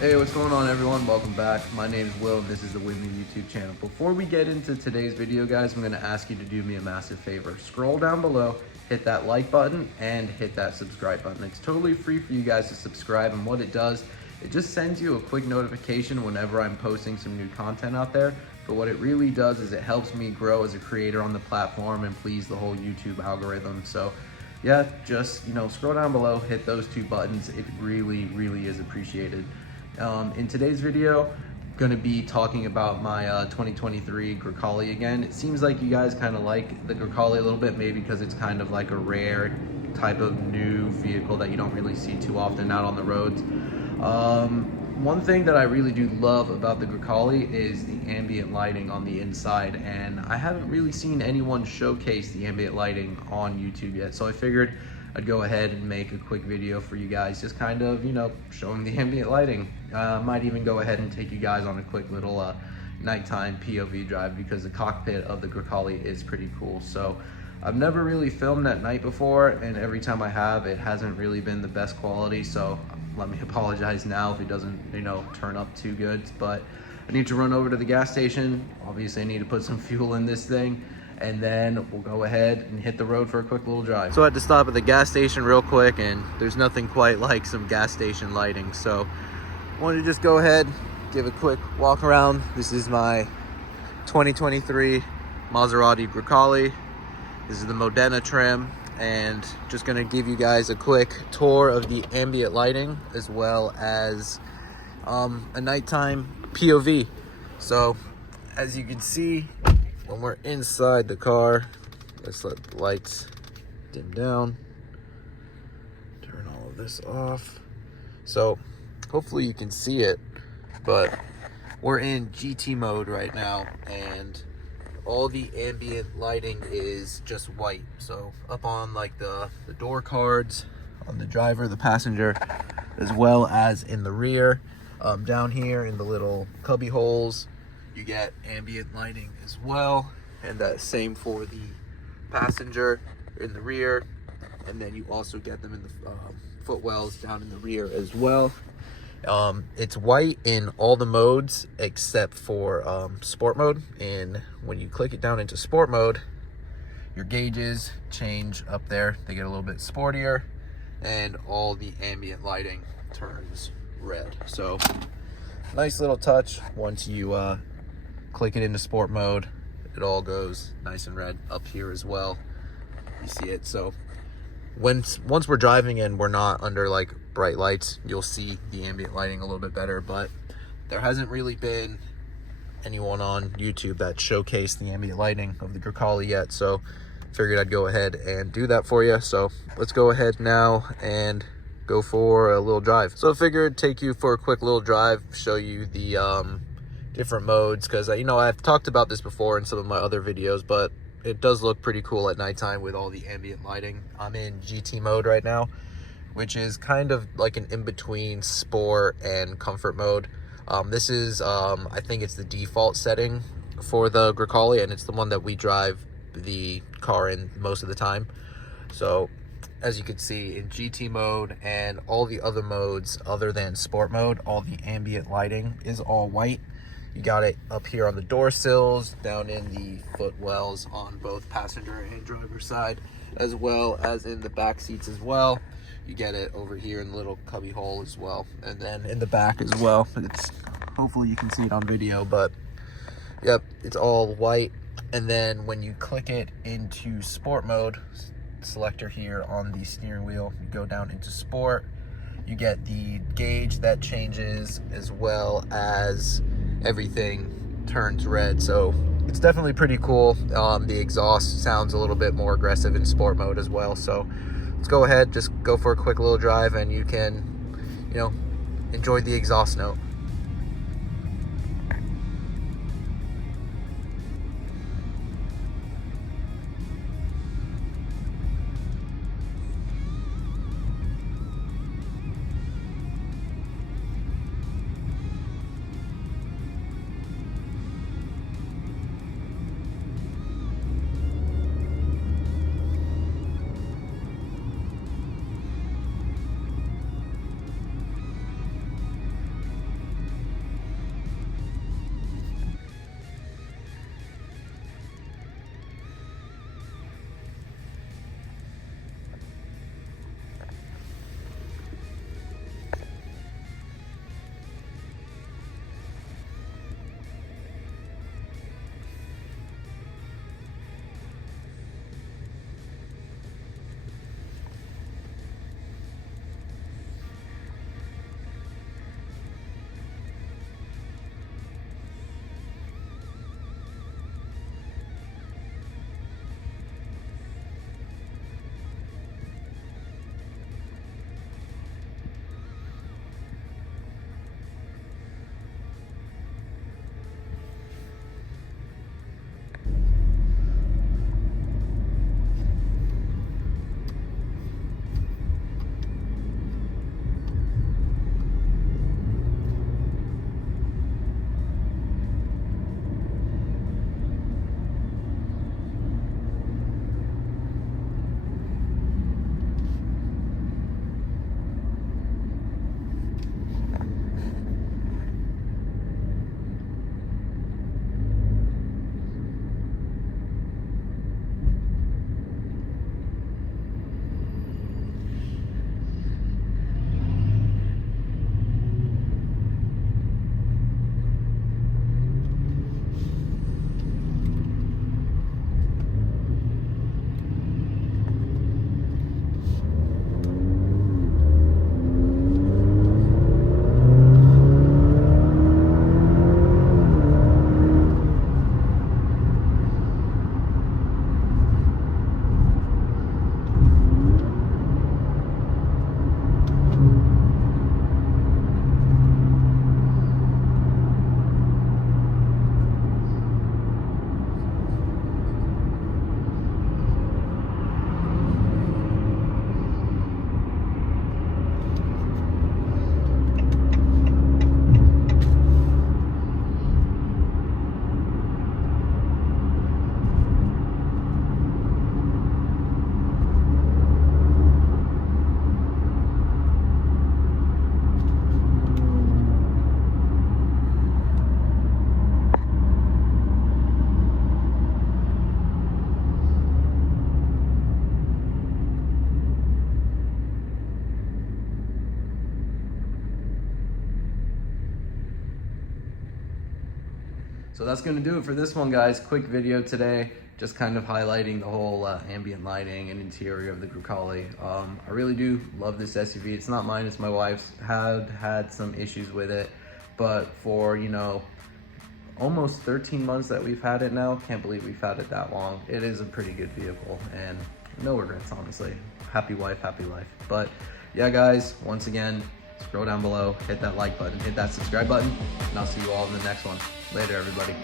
Hey, what's going on everyone? Welcome back. My name is Will and this is the Whitney YouTube channel. Before we get into today's video, guys, I'm gonna ask you to do me a massive favor. Scroll down below, hit that like button and hit that subscribe button. It's totally free for you guys to subscribe, and what it does, it just sends you a quick notification whenever I'm posting some new content out there. But what it really does is it helps me grow as a creator on the platform and please the whole YouTube algorithm. So yeah, just scroll down below, hit those two buttons. It really is appreciated. In today's video, I'm going to be talking about my 2023 Grecale again. It seems like you guys kind of like the Grecale a little bit, maybe because it's kind of like a rare type of new vehicle that you don't really see too often out on the roads. One thing that I really do love about the Grecale is the ambient lighting on the inside, and I haven't really seen anyone showcase the ambient lighting on YouTube yet, so I figured I'd go ahead and make a quick video for you guys, just kind of, showing the ambient lighting. Might even go ahead and take you guys on a quick little nighttime POV drive, because the cockpit of the Grecale is pretty cool. So I've never really filmed at night before, and every time I have, it hasn't really been the best quality, so let me apologize now if it doesn't, turn up too good. But I need to run over to the gas station. Obviously I need to put some fuel in this thing, and then we'll go ahead and hit the road for a quick little drive. So I had to stop at the gas station real quick, and there's nothing quite like some gas station lighting. So I wanted to just go ahead, give a quick walk around. This is my 2023 Maserati Grecale. This is the Modena trim, and just gonna give you guys a quick tour of the ambient lighting as well as a nighttime POV. So as you can see, when we're inside the car, let's let the lights dim down, turn all of this off. So hopefully you can see it, but we're in GT mode right now, and all the ambient lighting is just white. So up on like the door cards, on the driver, the passenger, as well as in the rear, down here in the little cubby holes, you get ambient lighting as well, and that same for the passenger in the rear, and then you also get them in the footwells down in the rear as well. It's white in all the modes except for sport mode, and when you click it down into sport mode, your gauges change up there. They get a little bit sportier, and all the ambient lighting turns red. So nice little touch. Once you click it into sport mode, it all goes nice and red up here as well. You see it. So once we're driving and we're not under like bright lights, you'll see the ambient lighting a little bit better. But there hasn't really been anyone on YouTube that showcased the ambient lighting of the Grecale yet, so figured I'd go ahead and do that for you. So let's go ahead now and go for a little drive. So I figured I'd take you for a quick little drive, show you the different modes, because I've talked about this before in some of my other videos, but it does look pretty cool at nighttime with all the ambient lighting. I'm in GT mode right now, which is kind of like an in-between sport and comfort mode. This is I think it's the default setting for the Grecale, and it's the one that we drive the car in most of the time. So as you can see, in GT mode and all the other modes other than sport mode, all the ambient lighting is all white. You got it up here on the door sills, down in the footwells on both passenger and driver side, as well as in the back seats as well. You get it over here in the little cubby hole as well, and then in the back as well. It's hopefully you can see it on video, but yep, it's all white. And then when you click it into sport mode, selector here on the steering wheel, you go down into sport, you get the gauge that changes, as well as everything turns red. So it's definitely pretty cool. The exhaust sounds a little bit more aggressive in sport mode as well. So let's go ahead, just go for a quick little drive, and you can enjoy the exhaust note. So that's gonna do it for this one, guys. Quick video today, just kind of highlighting the whole ambient lighting and interior of the Grecale. I really do love this SUV. It's not mine, it's my wife's. Had some issues with it, but for, you know, almost 13 months that we've had it now, can't believe we've had it that long. It is a pretty good vehicle and no regrets, honestly. Happy wife, happy life. But yeah, guys, once again, scroll down below, hit that like button, hit that subscribe button, and I'll see you all in the next one. Later, everybody.